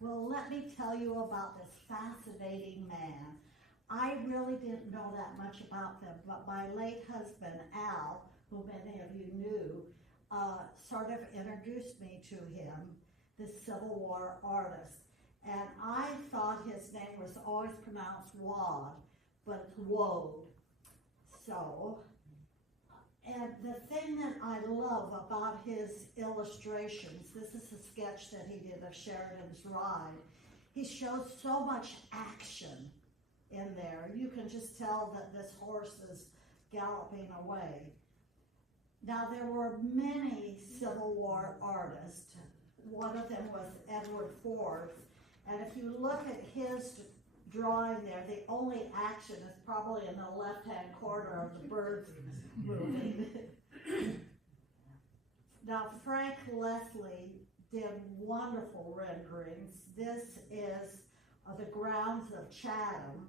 Well, let me tell you about this fascinating man. I really didn't know that much about them, but my late husband, Al, who many of you knew, sort of introduced me to him, this Civil War artist. And I thought his name was always pronounced Waud, but it's Waud. So, and the thing that I love about his illustrations, this is a sketch that he did of Sheridan's Ride. He shows so much action in there. You can just tell that this horse is galloping away. Now, there were many Civil War artists. One of them was Edward Ford. And if you look at his drawing there, the only action is probably in the left-hand corner of the birds moving. Now, Frank Leslie did wonderful renderings. This is the grounds of Chatham,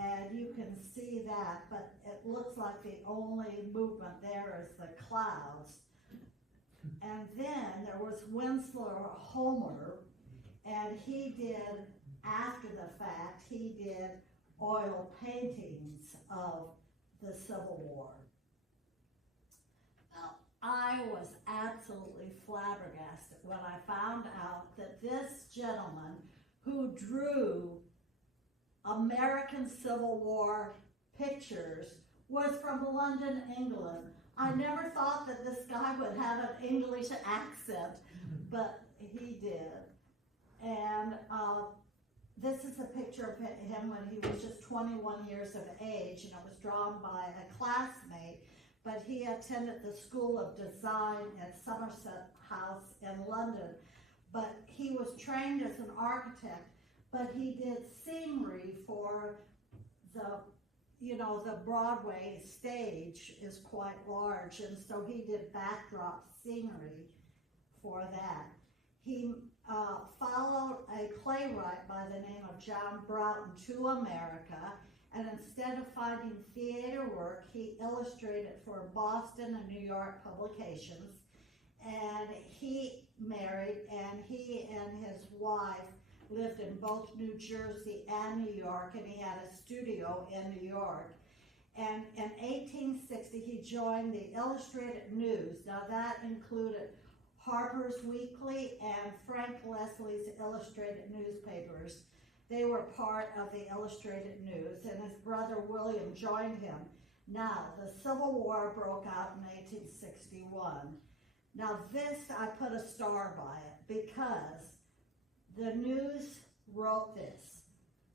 and you can see that, but it looks like the only movement there is the clouds. And then there was Winslow Homer, and he did, after the fact, he did oil paintings of the Civil War. Now, I was absolutely flabbergasted when I found out that this gentleman who drew American Civil War pictures was from London, England. I never thought that this guy would have an English accent, but he did. And this is a picture of him when he was just 21 years of age, and it was drawn by a classmate, but he attended the School of Design at Somerset House in London. But he was trained as an architect, but he did scenery for the Broadway stage is quite large, and so he did backdrop scenery for that. He followed a playwright by the name of John Broughton to America, and instead of finding theater work, he illustrated for Boston and New York publications. And he married, and he and his wife lived in both New Jersey and New York, and he had a studio in New York. And in 1860, he joined the Illustrated News. Now that included Harper's Weekly and Frank Leslie's Illustrated newspapers. They were part of the Illustrated News, and his brother William joined him. Now, the Civil War broke out in 1861. Now this, I put a star by it because the News wrote this: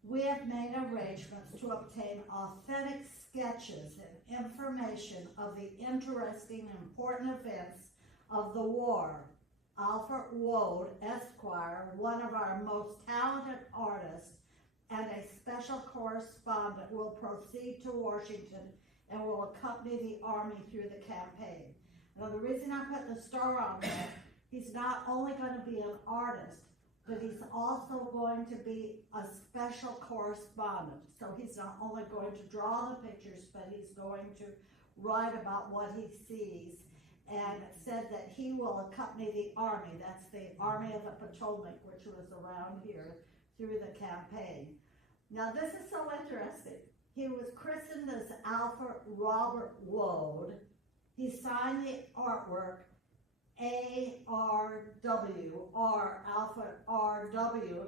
"We have made arrangements to obtain authentic sketches and information of the interesting and important events of the war. Alfred R Waud, Esquire, one of our most talented artists and a special correspondent, will proceed to Washington and will accompany the army through the campaign." Now, the reason I put the star on there, he's not only going to be an artist, but he's also going to be a special correspondent. So he's not only going to draw the pictures, but he's going to write about what he sees, and said that he will accompany the army. That's the Army of the Potomac, which was around here, through the campaign. Now, this is so interesting. He was christened as Alfred Robert Waud. He signed the artwork A.R.W., Alfred R.W.,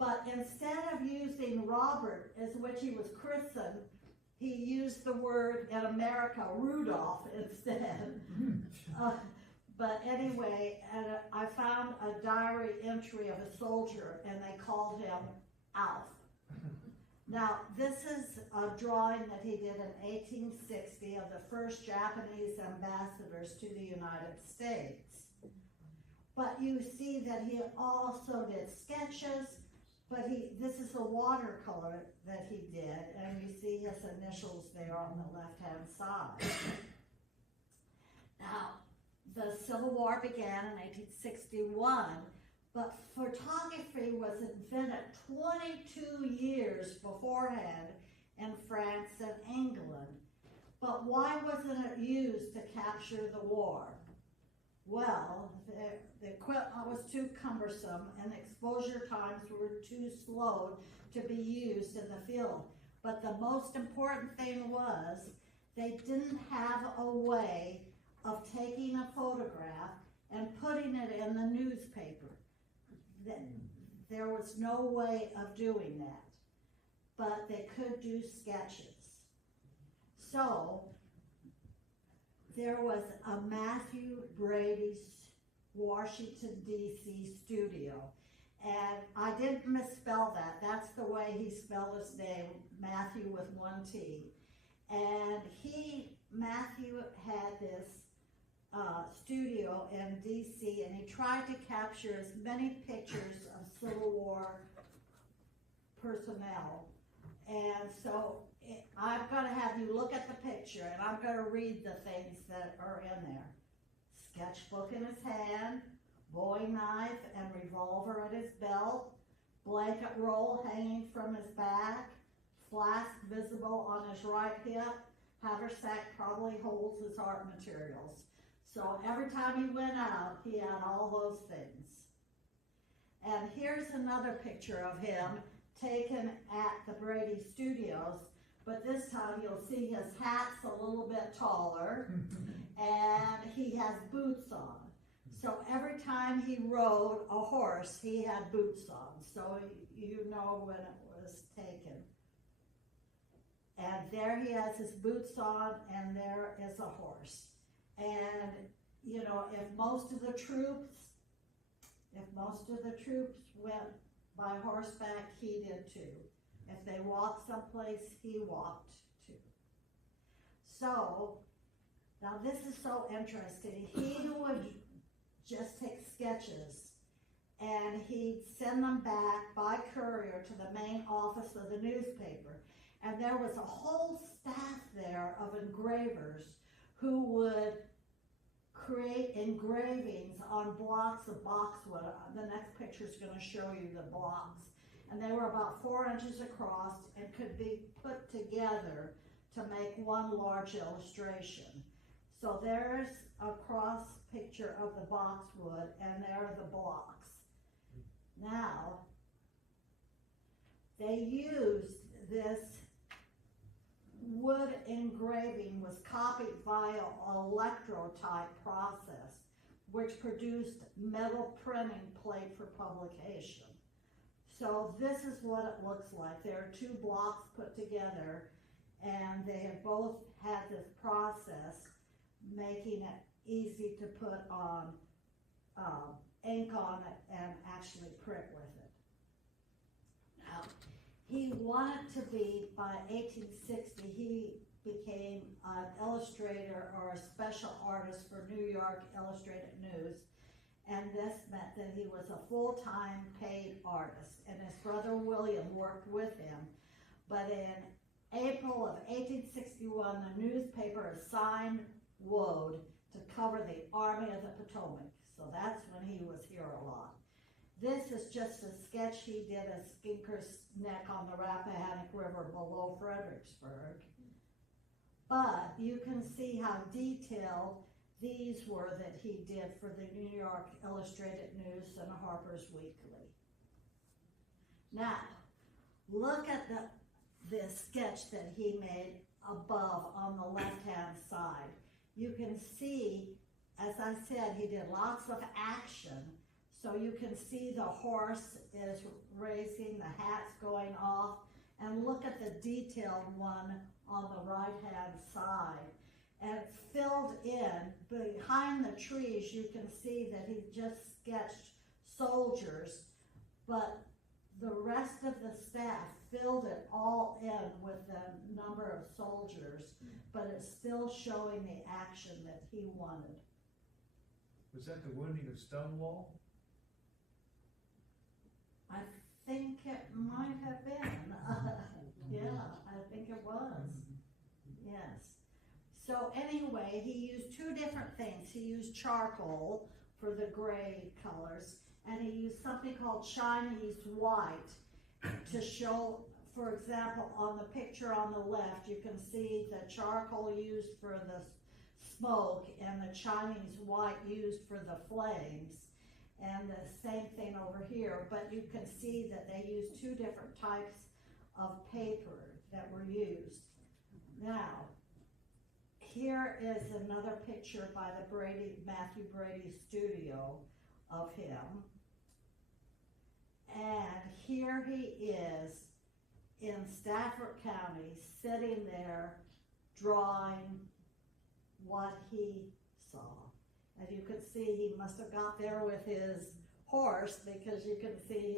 but instead of using Robert, as which he was christened, he used the word in America, Rudolph, instead. But anyway, I found a diary entry of a soldier, and they called him Alf. Now, this is a drawing that he did in 1860 of the first Japanese ambassadors to the United States. But you see that he also did sketches, but this is a watercolor that he did, and you see his initials there on the left-hand side. Now, the Civil War began in 1861, but photography was invented 22 years beforehand in France and England. But why wasn't it used to capture the war? Well, the equipment was too cumbersome and exposure times were too slow to be used in the field. But the most important thing was they didn't have a way of taking a photograph and putting it in the newspaper. There was no way of doing that, but they could do sketches. So there was a Matthew Brady's Washington, D.C. studio, and I didn't misspell that. That's the way he spelled his name, Matthew with one T. And Matthew had this studio in D.C., and he tried to capture as many pictures of Civil War personnel. And so I'm going to have you look at the picture, and I'm going to read the things that are in there. Sketchbook in his hand, bowie knife and revolver at his belt, blanket roll hanging from his back, flask visible on his right hip, haversack probably holds his art materials. So every time he went out, he had all those things. And here's another picture of him taken at the Brady Studios, but this time you'll see his hat's a little bit taller and he has boots on. So every time he rode a horse, he had boots on, so you know when it was taken. And there he has his boots on, and there is a horse. And, you know, if most of the troops went by horseback, he did too. If they walked someplace, he walked too. So, now this is so interesting. He would just take sketches and he'd send them back by courier to the main office of the newspaper. And there was a whole staff there of engravers who would create engravings on blocks of boxwood. The next picture is going to show you the blocks. And they were about 4 inches across and could be put together to make one large illustration. So there's a cross picture of the boxwood, and there are the blocks. Now, they used this wood engraving was copied via electrotype process, which produced metal printing plate for publication. So this is what it looks like. There are 2 blocks put together, and they have both had this process making it easy to put on ink on it and actually print with it. Now, he wanted to be, by 1860, he became an illustrator or a special artist for New York Illustrated News, and this meant that he was a full-time paid artist, and his brother William worked with him. But in April of 1861, the newspaper assigned Waud to cover the Army of the Potomac, so that's when he was here a lot. This is just a sketch he did of Skinker's Neck on the Rappahannock River below Fredericksburg. But you can see how detailed these were that he did for the New York Illustrated News and Harper's Weekly. Now, look at the sketch that he made above on the left-hand side. You can see, as I said, he did lots of action. So you can see the horse is racing, the hat's going off, and look at the detailed one on the right-hand side. And it's filled in. Behind the trees, you can see that he just sketched soldiers, but the rest of the staff filled it all in with the number of soldiers, but it's still showing the action that he wanted. Was that the wounding of Stonewall? I think it might have been. Yeah, I think it was. Yes. So anyway, he used 2 different things. He used charcoal for the gray colors, and he used something called Chinese white to show, for example, on the picture on the left, you can see the charcoal used for the smoke and the Chinese white used for the flames, and the same thing over here, but you can see that they use two different types of paper that were used. Now, here is another picture by the Matthew Brady studio of him. And here he is in Stafford County, sitting there drawing what he saw. As you can see, he must have got there with his horse, because you can see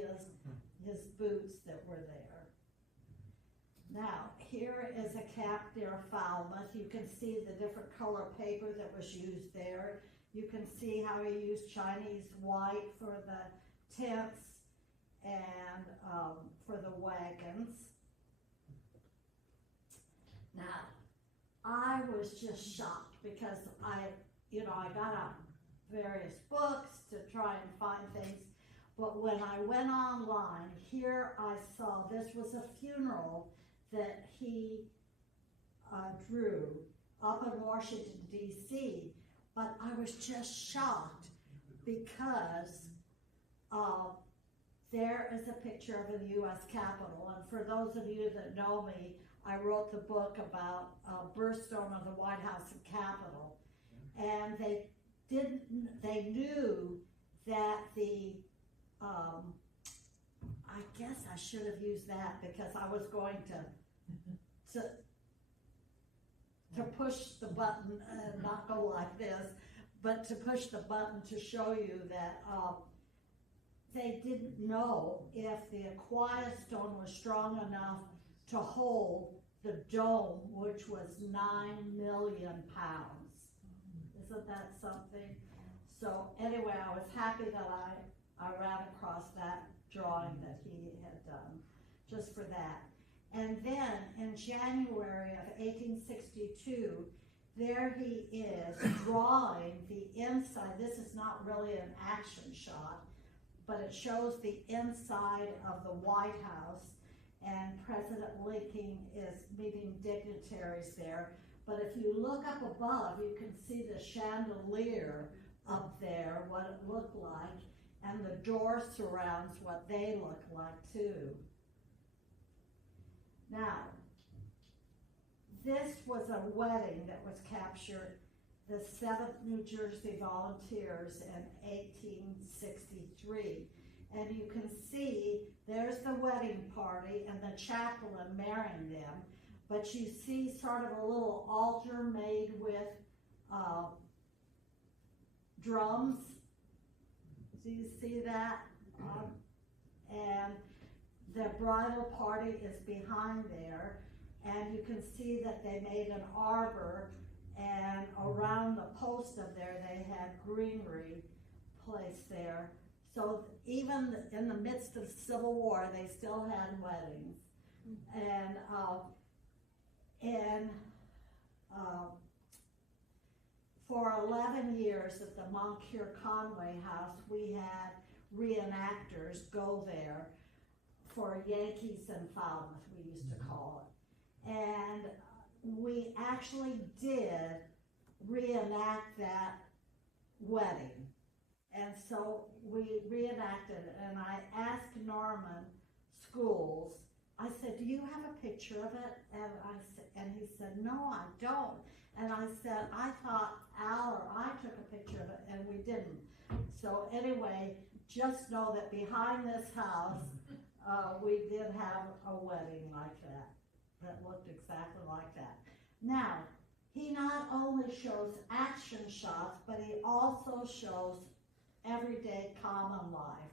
his boots that were there. Now, here is a camp near Falmouth. You can see the different color paper that was used there. You can see how he used Chinese white for the tents and for the wagons. Now, I was just shocked because I got out various books to try and find things, but when I went online, here I saw this was a funeral that he drew up in Washington, D.C., but I was just shocked because there is a picture of the U.S. Capitol, and for those of you that know me, I wrote the book about birthstone of the White House and Capitol, and they knew that the, I guess I should have used that because I was going to push the button, not go like this, but to push the button to show you that they didn't know if the Aquia stone was strong enough to hold the dome, which was 9 million pounds. Isn't that something? So anyway, I was happy that I ran across that drawing that he had done, just for that. And then in January of 1862, there he is drawing the inside. This is not really an action shot, but it shows the inside of the White House, and President Lincoln is meeting dignitaries there. But if you look up above, you can see the chandelier up there, what it looked like, and the door surrounds what they look like too. Now, this was a wedding that was captured, the 7th New Jersey Volunteers in 1863. And you can see there's the wedding party and the chaplain marrying them, but you see sort of a little altar made with drums. Do you see that? And the bridal party is behind there, and you can see that they made an arbor, and around the post of there they had greenery placed there. So even in the midst of Civil War, they still had weddings. And for 11 years at the Moncure Conway House, we had reenactors go there for Yankees and Falmouth, we used to call it. And we actually did reenact that wedding. And so we reenacted it, and I asked Norman Schools, I said, do you have a picture of it? And he said, no, I don't. And I said, I thought Al or I took a picture of it, and we didn't. So anyway, just know that behind this house, we did have a wedding like that looked exactly like that. Now, he not only shows action shots, but he also shows everyday common life.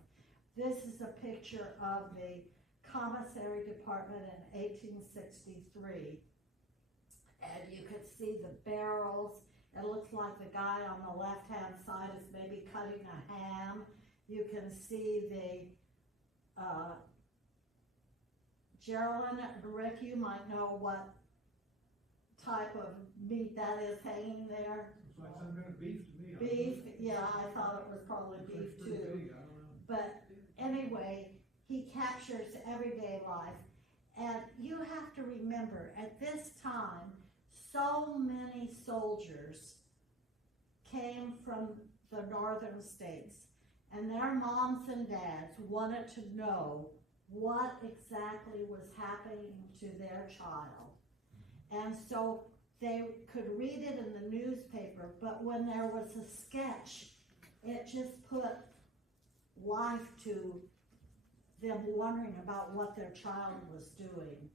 This is a picture of the commissary department in 1863. And you can see the barrels. It looks like the guy on the left-hand side is maybe cutting a ham. You can see the Geraldine and Rick, you might know what type of meat that is hanging there. It's like some kind of beef to me. Beef, yeah, I thought it was probably beef too. Big, I don't know. But anyway, he captures everyday life. And you have to remember, at this time, so many soldiers came from the northern states, and their moms and dads wanted to know what exactly was happening to their child. And so they could read it in the newspaper, but when there was a sketch, it just put life to them wondering about what their child was doing.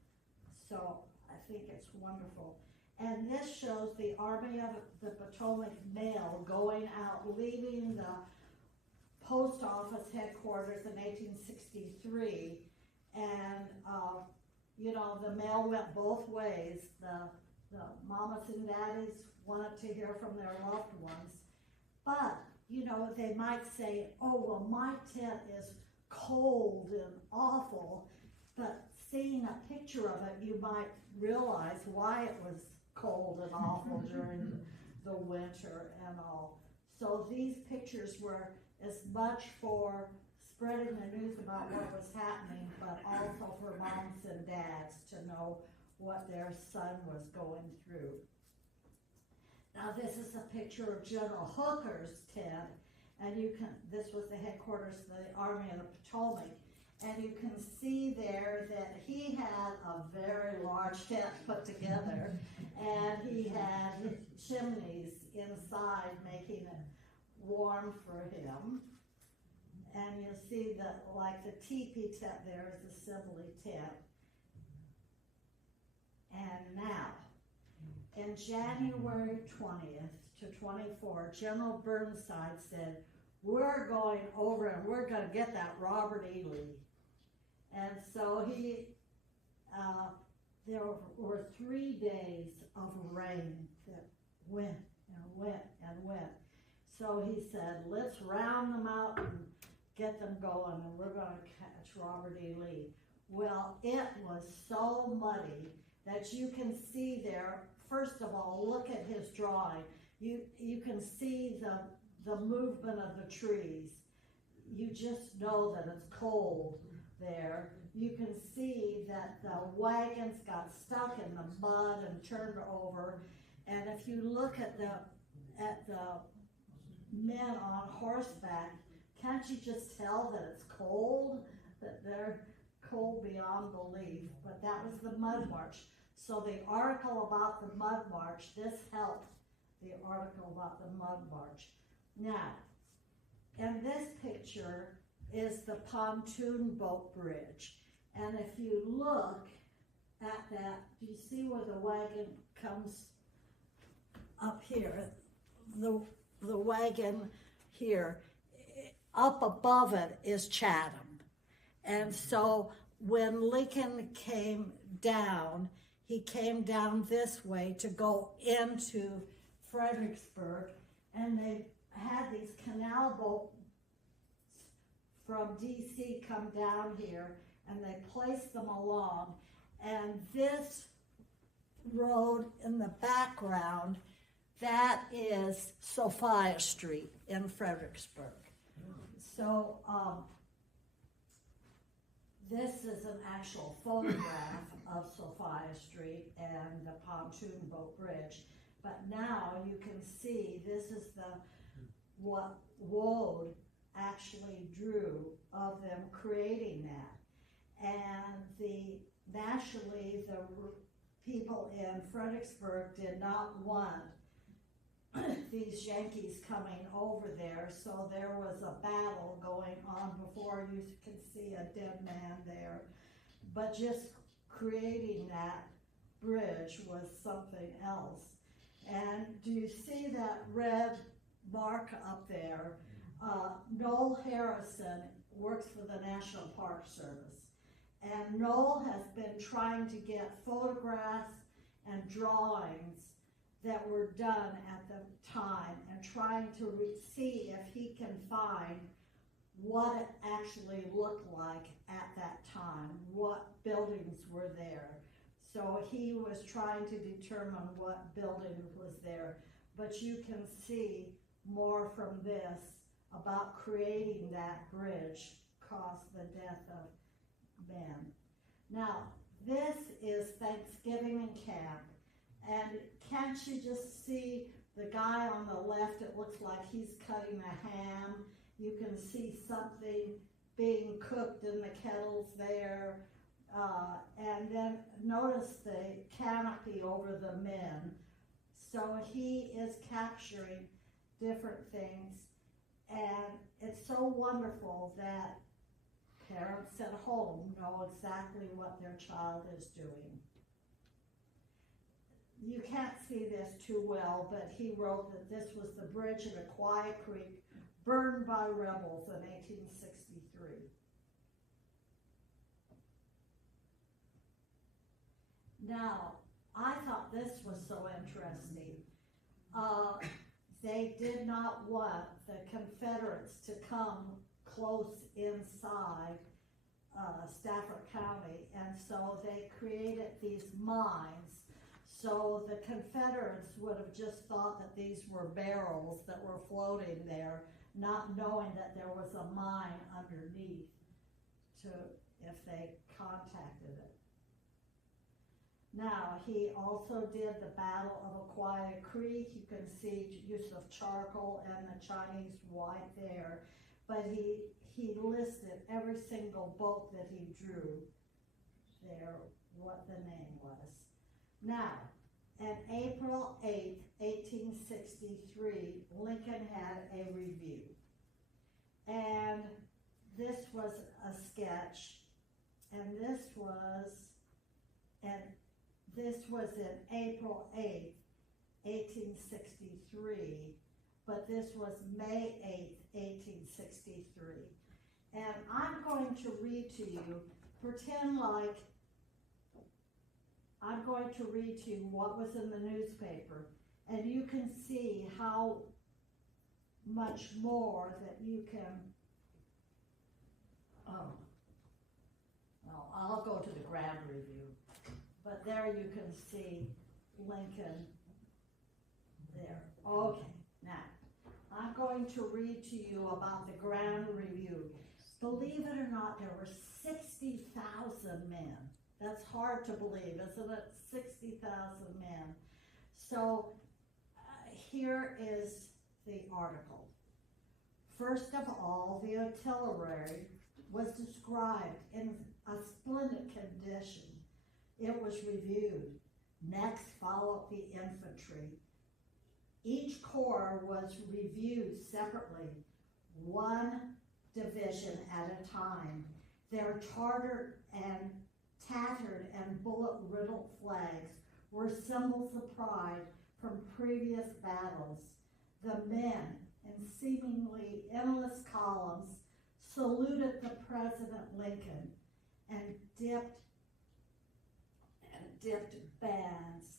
So I think it's wonderful. And this shows the Army of the Potomac mail going out, leaving the post office headquarters in 1863. And, you know, the mail went both ways. The mamas and daddies wanted to hear from their loved ones. But, you know, they might say, oh, well, my tent is cold and awful. But seeing a picture of it, you might realize why it was cold and awful during the winter and all. So these pictures were as much for spreading the news about what was happening, but also for moms and dads to know what their son was going through. Now this is a picture of General Hooker's tent, and this was the headquarters of the Army of the Potomac, and you can see there that he had a very large tent put together, and he had chimneys inside making it warm for him. And you'll see that, like the teepee tent there is a Sibley tent. And now, in January 20th to 24, General Burnside said, we're going over and we're going to get that Robert E. Lee. And so there were 3 days of rain that went and went and went. So he said, let's round them out and get them going, and we're going to catch Robert E. Lee. Well, it was so muddy that you can see there, first of all, look at his drawing. You can see the movement of the trees. You just know that it's cold there. You can see that the wagons got stuck in the mud and turned over. And if you look at the men on horseback, can't you just tell that it's cold? That they're cold beyond belief. But that was the Mud March. So the article about the Mud March, this helped the article about the Mud March. Now, in this picture is the pontoon boat bridge. And if you look at that, do you see where the wagon comes up here? The wagon here, up above it is Chatham. And so when Lincoln came down, he came down this way to go into Fredericksburg, and they had these canal boats from DC come down here, and they placed them along. And this road in the background, that is Sophia Street in Fredericksburg. So this is an actual photograph of Sophia Street and the pontoon boat bridge. But now you can see this is what Waud actually drew of them creating that. And nationally, the people in Fredericksburg did not want these Yankees coming over there, so there was a battle going on before. You can see a dead man there. But just creating that bridge was something else. And do you see that red mark up there? Noel Harrison works for the National Park Service. And Noel has been trying to get photographs and drawings that were done at the time and trying to see if he can find what it actually looked like at that time, what buildings were there. So he was trying to determine what building was there. But you can see more from this about creating that bridge caused the death of men. Now, this is Thanksgiving in camp. And can't you just see The guy on the left, it looks like he's cutting a ham. You can see something being cooked in the kettles there. And then notice the canopy over the men. So he is capturing different things. And it's so wonderful that parents at home know exactly what their child is doing. You can't see this too well, but he wrote that this was the bridge at Aquia Creek burned by rebels in 1863. Now, I thought this was so interesting. They did not want the Confederates to come close inside Stafford County, and so they created these mines. So the Confederates would have just thought that these were barrels that were floating there, not knowing that there was a mine underneath if they contacted it. Now, he also did the Battle of Aquia Creek. You can see use of charcoal and the Chinese white there. But he listed every single boat that he drew there, what the name was. Now, on April 8th, 1863, Lincoln had a review. And this was a sketch, and this was in April 8th, 1863, but this was May 8th, 1863. And I'm going to read to you, pretend like I'm going to read to you what was in the newspaper, and you can see how much more that you can, well, I'll go to the Grand Review, but there you can see Lincoln there. Okay, now, I'm going to read to you about the Grand Review. Believe it or not, there were 60,000 men. That's hard to believe, isn't it? 60,000 men. So here is the article. First of all, the artillery was described in a splendid condition. It was reviewed. Next followed the infantry. Each corps was reviewed separately, one division at a time. Their tattered and bullet-riddled flags were symbols of pride from previous battles. The men, in seemingly endless columns, saluted the President Lincoln and dipped bands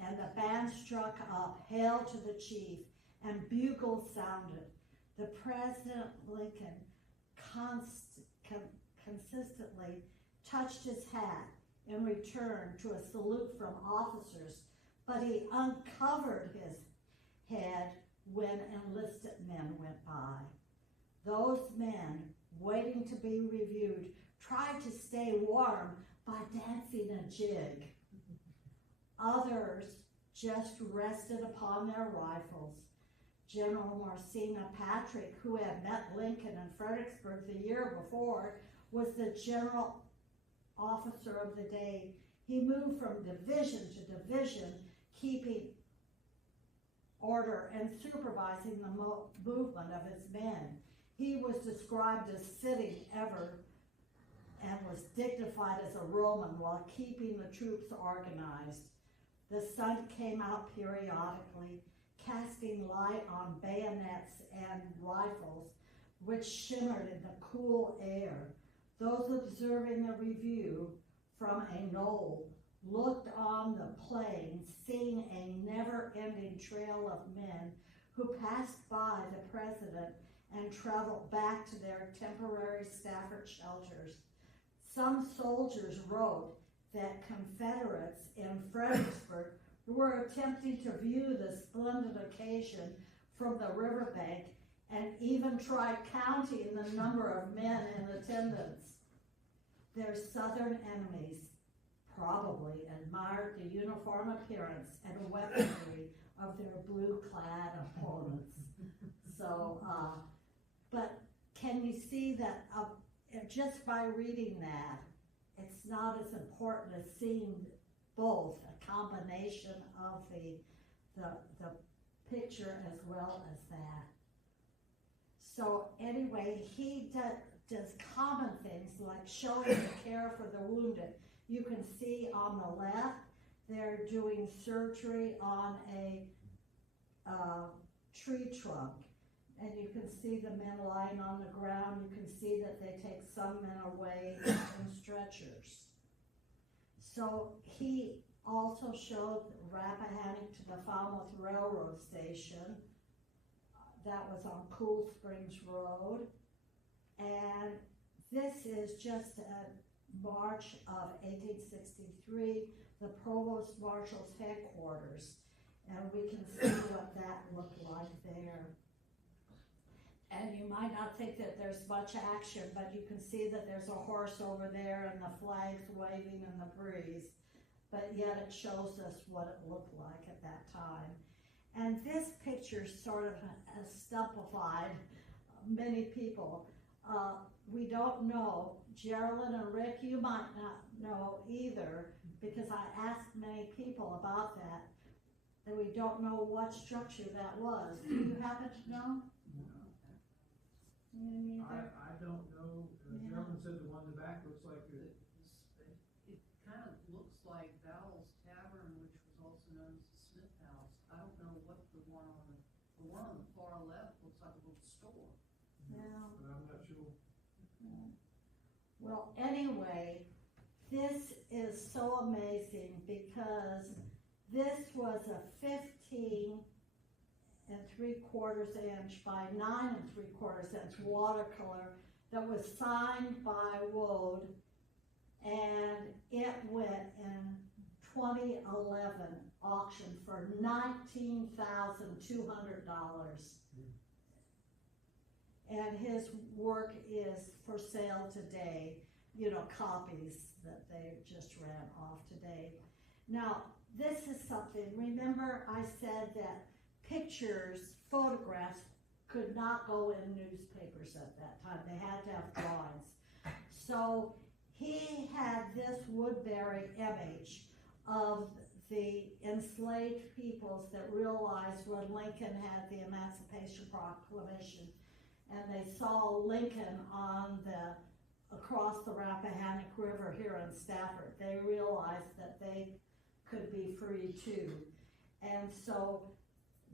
and the band struck up, "Hail to the Chief," and bugles sounded. The President Lincoln consistently touched his hat in return to a salute from officers, but he uncovered his head when enlisted men went by. Those men, waiting to be reviewed, tried to stay warm by dancing a jig. Others just rested upon their rifles. General Marcina Patrick, who had met Lincoln in Fredericksburg the year before, was the general officer of the day. He moved from division to division, keeping order and supervising the movement of his men. He was described as sitting ever and was dignified as a Roman while keeping the troops organized. The sun came out periodically, casting light on bayonets and rifles, which shimmered in the cool air. Those observing the review from a knoll looked on the plain, seeing a never-ending trail of men who passed by the president and traveled back to their temporary Stafford shelters. Some soldiers wrote that Confederates in Fredericksburg were attempting to view the splendid occasion from the riverbank and even tried counting the number of men in attendance. Their southern enemies probably admired the uniform appearance and weaponry of their blue-clad opponents. So, but can you see that just by reading that, it's not as important as seeing both, a combination of the picture as well as that. So anyway, he does common things like showing the care for the wounded. You can see on the left, they're doing surgery on a tree trunk. And you can see the men lying on the ground. You can see that they take some men away in stretchers. So he also showed Rappahannock to the Falmouth Railroad Station. That was on Cool Springs Road. And this is just a March of 1863, the Provost Marshal's headquarters. And we can see what that looked like there. And you might not think that there's much action, but you can see that there's a horse over there and the flags waving in the breeze. But yet it shows us what it looked like at that time. And this picture sort of has stumpified many people. We don't know. Geraldine and Rick, you might not know either, because I asked many people about that, and we don't know what structure that was. Do you happen to know? I don't know. Geraldine said the one in the back looks like it. It kind of looks like Bowles Tavern, which was also known as the Smith House. I don't know what the one on the far left looks like a little store. Yeah. But I'm not sure. Well, anyway, this is so amazing because this was a 15 3/4 inch by 9 3/4 inch watercolor that was signed by Waud, and it went in 2011 auction for $19,200. And his work is for sale today, you know, copies that they just ran off today. Now, this is something, remember I said that pictures, photographs could not go in newspapers at that time. They had to have drawings. So he had this Woodbury image of the enslaved peoples that realized when Lincoln had the Emancipation Proclamation, and they saw Lincoln across the Rappahannock River here in Stafford. They realized that they could be free too. And so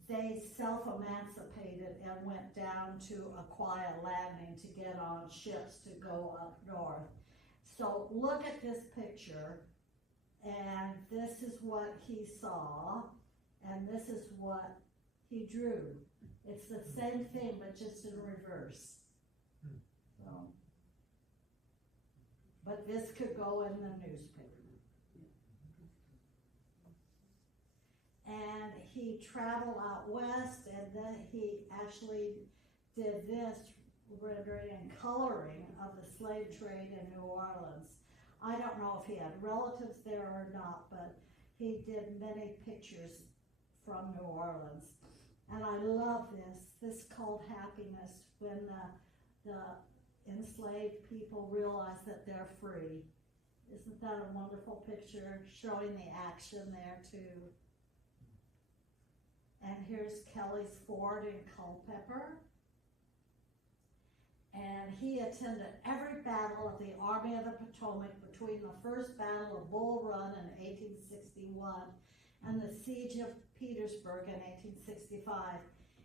they self-emancipated and went down to Aquia Landing to get on ships to go up north. So look at this picture, and this is what he saw, and this is what he drew. It's the same thing, but just in reverse. So, but this could go in the newspaper. And he traveled out west, and then he actually did this rendering and coloring of the slave trade in New Orleans. I don't know if he had relatives there or not, but he did many pictures from New Orleans. And I love this. This called Happiness, when the enslaved people realize that they're free. Isn't that a wonderful picture, showing the action there too? And here's Kelly's Ford in Culpeper. And he attended every battle of the Army of the Potomac between the first battle of Bull Run in 1861 and the siege of Petersburg in 1865.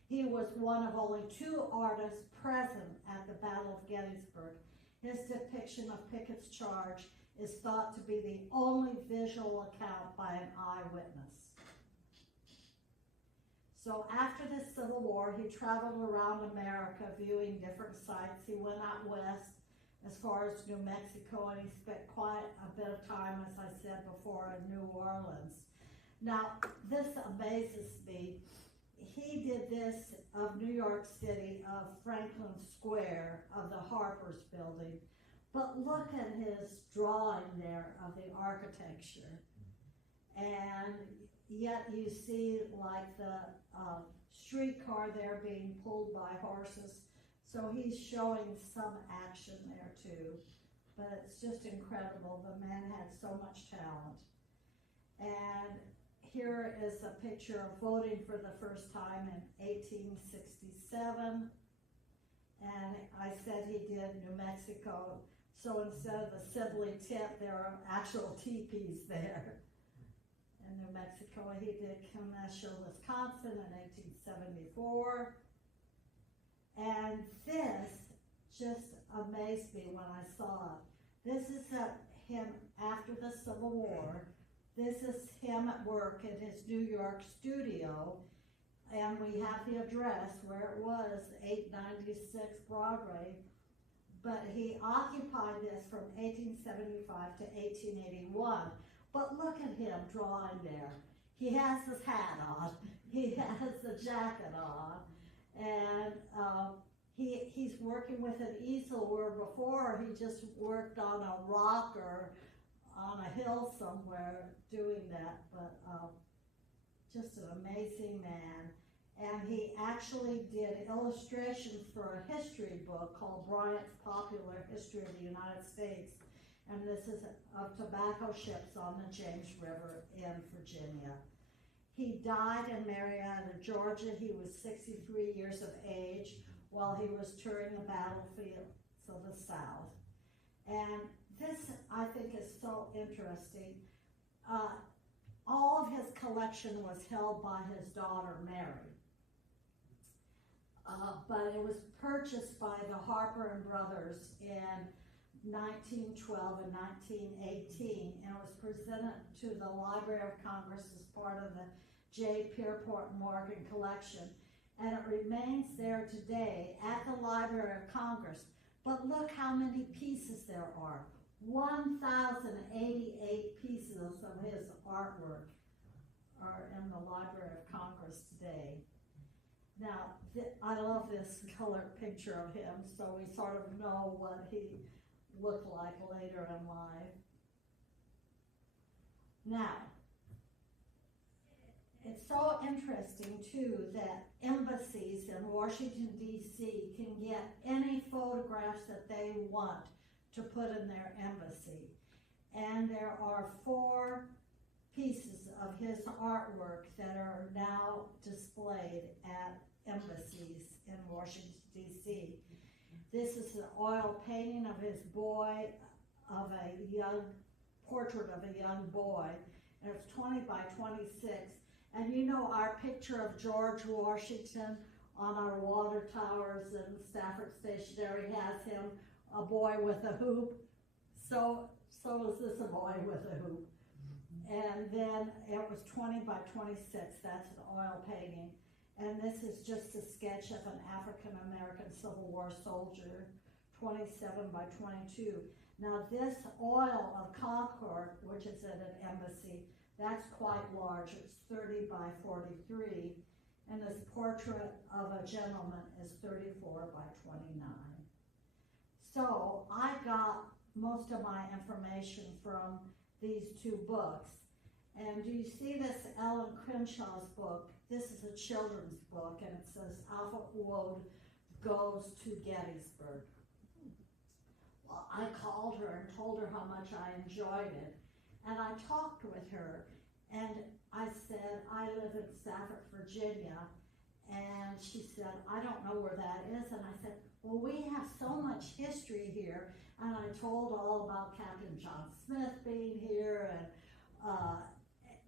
He was one of only 2 artists present at the Battle of Gettysburg. His depiction of Pickett's charge is thought to be the only visual account by an eyewitness. So after the Civil War, he traveled around America viewing different sites. He went out west as far as New Mexico, and he spent quite a bit of time, as I said before, in New Orleans. Now, this amazes me. He did this of New York City, of Franklin Square, of the Harper's Building, But look at his drawing there of the architecture. And yet you see like the streetcar there being pulled by horses. So he's showing some action there too. But it's just incredible. The man had so much talent. And here is a picture of voting for the first time in 1867. And I said he did New Mexico. So instead of the Sibley tip, there are actual teepees there. In New Mexico, he did Kenosha, Wisconsin in 1874. And this just amazed me when I saw it. This is him after the Civil War. This is him at work in his New York studio. And we have the address where it was, 896 Broadway. But he occupied this from 1875 to 1881. But look at him drawing there. He has his hat on. He has the jacket on. And he's working with an easel where before he just worked on a rock or on a hill somewhere doing that. But just an amazing man. And he actually did illustrations for a history book called Bryant's Popular History of the United States. And this is of tobacco ships on the James River in Virginia. He died in Marietta, Georgia. He was 63 years of age while he was touring the battlefields of the South. And this, I think, is so interesting. All of his collection was held by his daughter, Mary. But it was purchased by the Harper and Brothers in 1912 and 1918, and it was presented to the Library of Congress as part of the J. Pierpont Morgan collection, and it remains there today at the Library of Congress. But look how many pieces there are. 1,088 pieces of his artwork are in the Library of Congress today. Now, I love this colored picture of him, so we sort of know what he looked like later in life. Now, it's so interesting too that embassies in Washington, D.C. can get any photographs that they want to put in their embassy. And there are 4 pieces of his artwork that are now displayed at embassies in Washington, D.C. This is an oil painting of his boy, of a young portrait of a young boy, and it's 20 by 26. And you know our picture of George Washington on our water towers in Stafford Stationery has him, a boy with a hoop. So is this a boy with a hoop. And then it was 20 by 26, that's an oil painting. And this is just a sketch of an African-American Civil War soldier, 27 by 22. Now this oil of Concord, which is at an embassy, that's quite large. It's 30 by 43. And this portrait of a gentleman is 34 by 29. So I got most of my information from these 2 books. And do you see this Ellen Crenshaw's book? This is a children's book, and it says Alfred R Waud Goes to Gettysburg. Well, I called her and told her how much I enjoyed it. And I talked with her, and I said, I live in Stafford, Virginia. And she said, I don't know where that is. And I said, well, we have so much history here. And I told all about Captain John Smith being here, and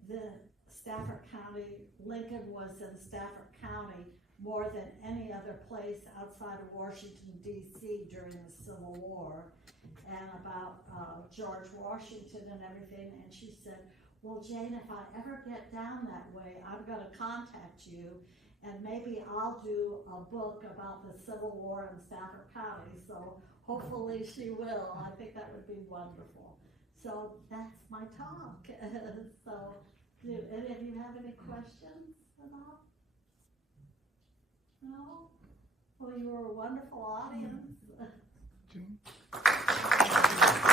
the Stafford County, Lincoln was in Stafford County more than any other place outside of Washington, D.C. during the Civil War, and about George Washington and everything. And she said, well, Jane, if I ever get down that way, I'm going to contact you, and maybe I'll do a book about the Civil War in Stafford County. So hopefully she will. I think that would be wonderful. So that's my talk. So do any of you have any questions about? No? Well, you were a wonderful audience. you.